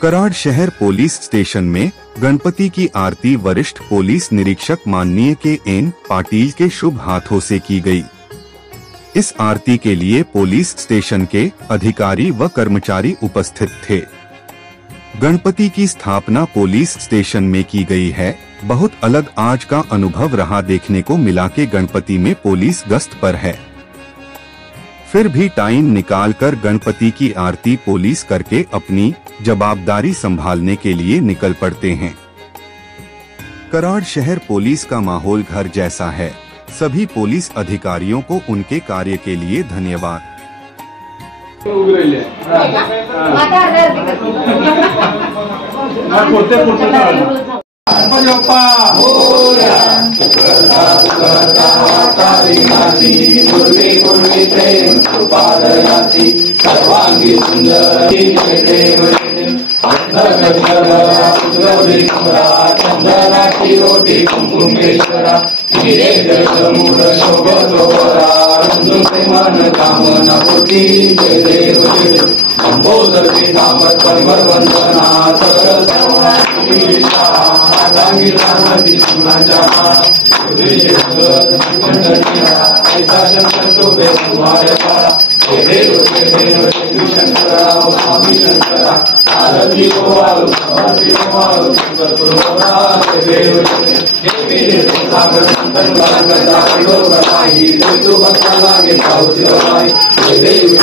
कराड़ शहर police station में गणपति की आरती वरिष्ठ पुलिस निरीक्षक माननीय के.एन. पाटिल के शुभ हाथों से की गई। इस आरती के लिए पुलिस स्टेशन के अधिकारी व कर्मचारी उपस्थित थे। गणपति की स्थापना पुलिस स्टेशन में की गई है। बहुत अलग आज का अनुभव रहा देखने को मिला के गणपति में पुलिस गश्त पर है, फिर भी टाइम निकालकर गणपति की आरती पुलिस करके अपनी जवाबदारी संभालने के लिए निकल पड़ते हैं। कराड़ शहर पुलिस का माहौल घर जैसा है। सभी पुलिस अधिकारियों को उनके कार्य के लिए धन्यवाद। सर्वांगी सुंदर चंदनाची रोटी कुंकुमेश्वरा मूल शोभतोरा मन कामना कोटी जय देव जय संबोधर के नाम परमर वंदना सकल ऐसा शंकर शोभे तुम्हारा देव शंकरा स्वामी शंकरा आरती को देव सागर संतन बनाई तो भक्ता लागे देव